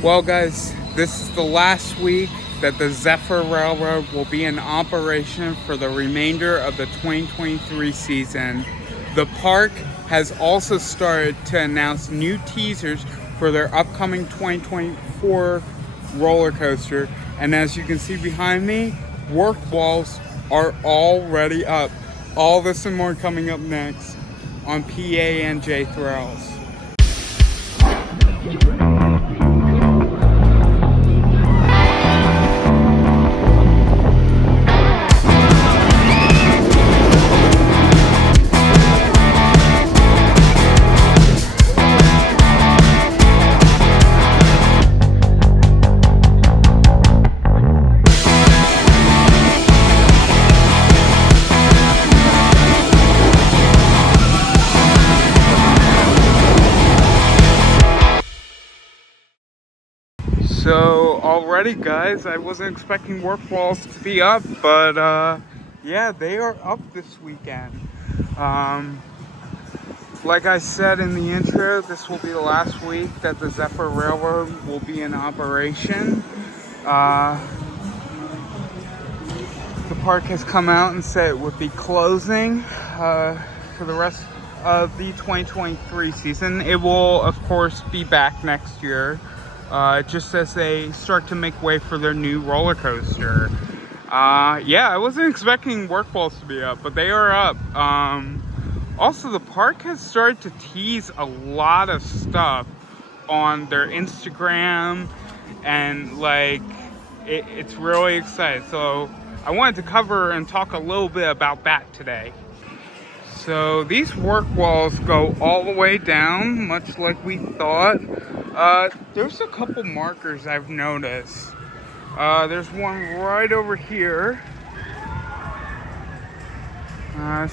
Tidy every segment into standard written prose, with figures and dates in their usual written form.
Well, guys, this is the last week that the Zephyr Railroad will be in operation for the remainder of the 2023 season. The park has also started to announce new teasers for their upcoming 2024 roller coaster. And as you can see behind me, work walls are already up. All this and more coming up next on PA&J Thrills. So already, guys, I wasn't expecting work walls to be up, but yeah, they are up this weekend. Like I said in the intro, this will be the last week that the Zephyr Railroad will be in operation. The park has come out and said it would be closing for the rest of the 2023 season. It will, of course, be back next year. Just as they start to make way for their new roller coaster. Yeah, I wasn't expecting work walls to be up, but they are up. Also, the park has started to tease a lot of stuff on their Instagram, and like, it's really exciting. So I wanted to cover and talk a little bit about that today. So these work walls go all the way down, much like we thought. There's a couple markers I've noticed. There's one right over here.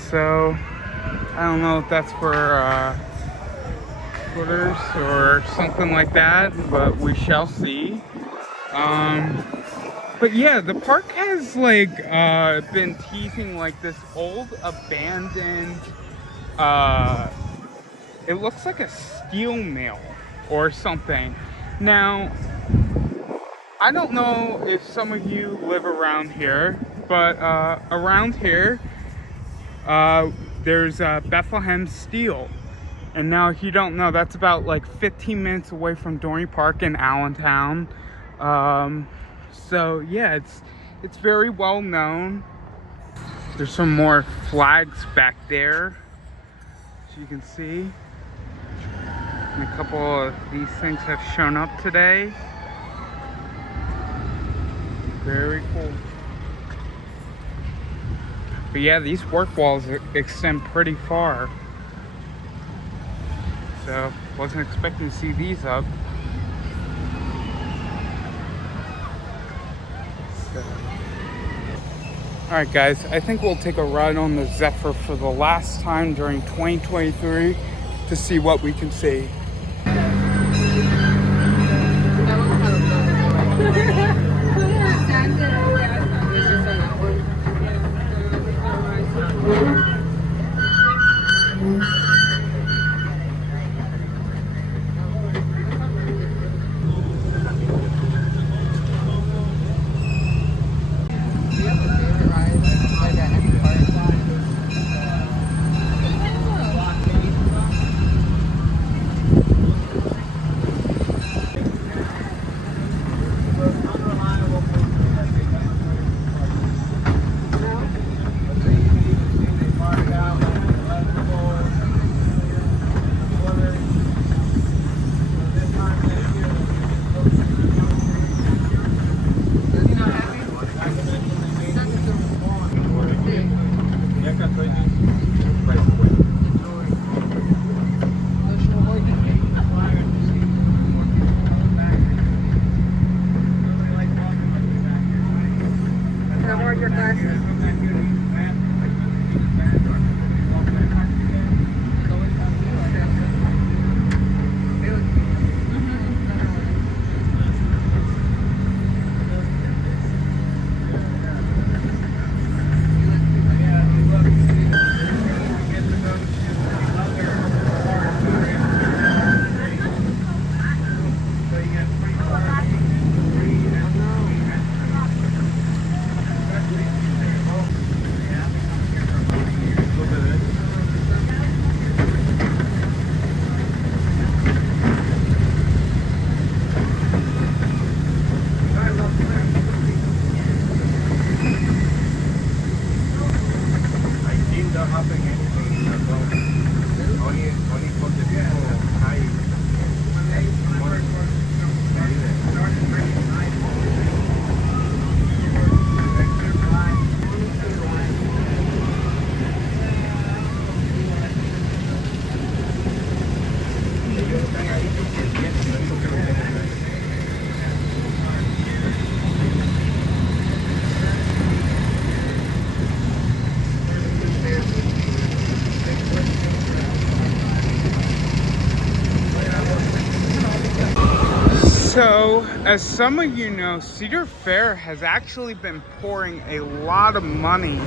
So I don't know if that's for footers or something like that, but we shall see. But yeah, the park has like been teasing like this old abandoned it looks like a steel mill or something. Now, I don't know if some of you live around here, but around here there's Bethlehem Steel. And now, if you don't know, that's about like 15 minutes away from Dorney Park in Allentown. So yeah, it's very well known. There's some more flags back there, as you can see. And a couple of these things have shown up today. Very cool. But yeah, these work walls extend pretty far. So wasn't expecting to see these up. Alright guys, I think we'll take a ride on the Zephyr for the last time during 2023 to see what we can see. So, as some of you know, Cedar Fair has actually been pouring a lot of money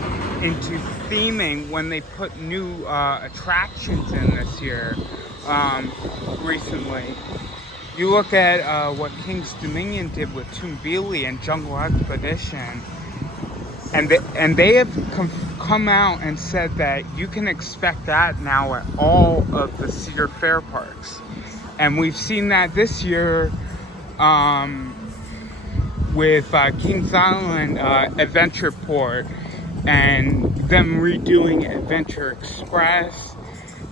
into theming when they put new attractions in this year, recently. You look at what King's Dominion did with Toonbilly and Jungle Expedition, and they have come out and said that you can expect that now at all of the Cedar Fair parks. And we've seen that this year with Kings Island Adventure Port, and them redoing Adventure Express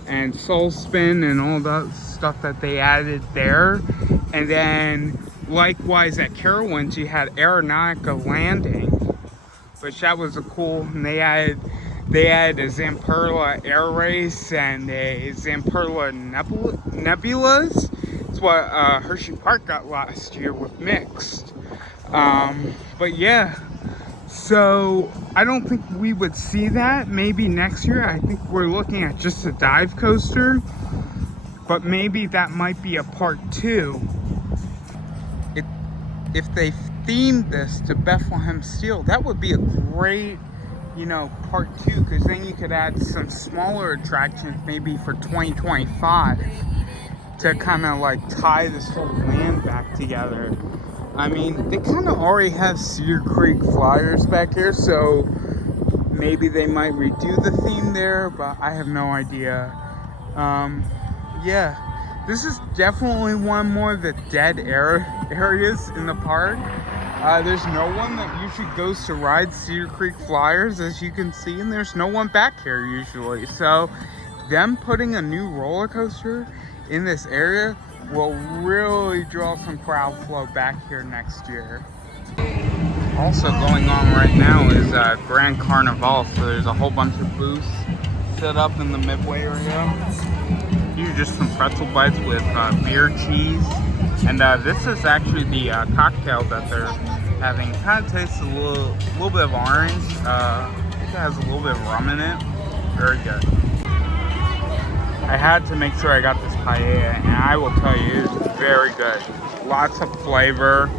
and Soul Spin and all that stuff that they added there. And then likewise at Carowinds you had Aeronautica Landing, which that was a cool, and they had a Zamperla Air Race and a Zamperla Nebulas. It's what Hershey Park got last year with Mixed. But yeah, so I don't think we would see that maybe next year. I think we're looking at just a dive coaster, but maybe that might be a part 2. If they themed this to Bethlehem Steel, that would be a great, part 2, because then you could add some smaller attractions maybe for 2025 to kind of like tie this whole land back together. I mean, they kind of already have Cedar Creek Flyers back here, so maybe they might redo the theme there, but I have no idea. Yeah, this is definitely one more of the dead areas in the park. There's no one that usually goes to ride Cedar Creek Flyers, as you can see, and there's no one back here usually. So them putting a new roller coaster in this area will really draw some crowd flow back here next year. Also going on right now is Grand Carnival, so there's a whole bunch of booths set up in the midway area. These are just some pretzel bites with beer cheese, and this is actually the cocktail that they're having. It kind of tastes a little bit of orange. I think it has a little bit of rum in it. Very good. I had to make sure I got this paella, and I will tell you, it's very good. Lots of flavor.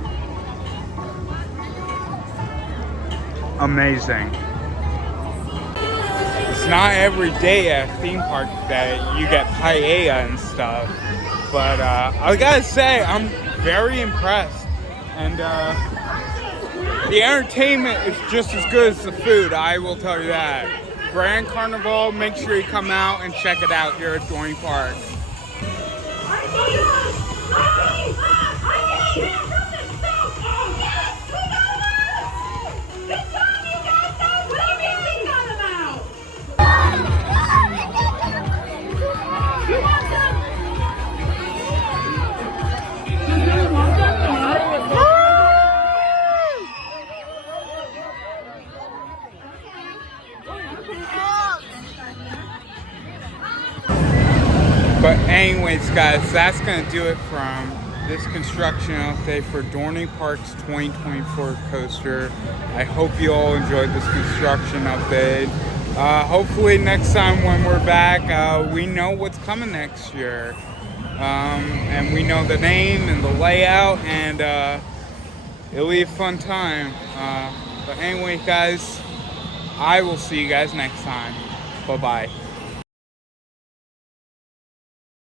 Amazing. It's not every day at a theme park that you get paella and stuff, but I gotta say, I'm very impressed. And the entertainment is just as good as the food, I will tell you that. Grand Carnival, make sure you come out and check it out here at Dorney Park. But anyways, guys, that's going to do it from this construction update for Dorney Park's 2024 coaster. I hope you all enjoyed this construction update. Hopefully next time when we're back, we know what's coming next year. And we know the name and the layout, and it'll be a fun time. But anyway, guys, I will see you guys next time. Bye-bye.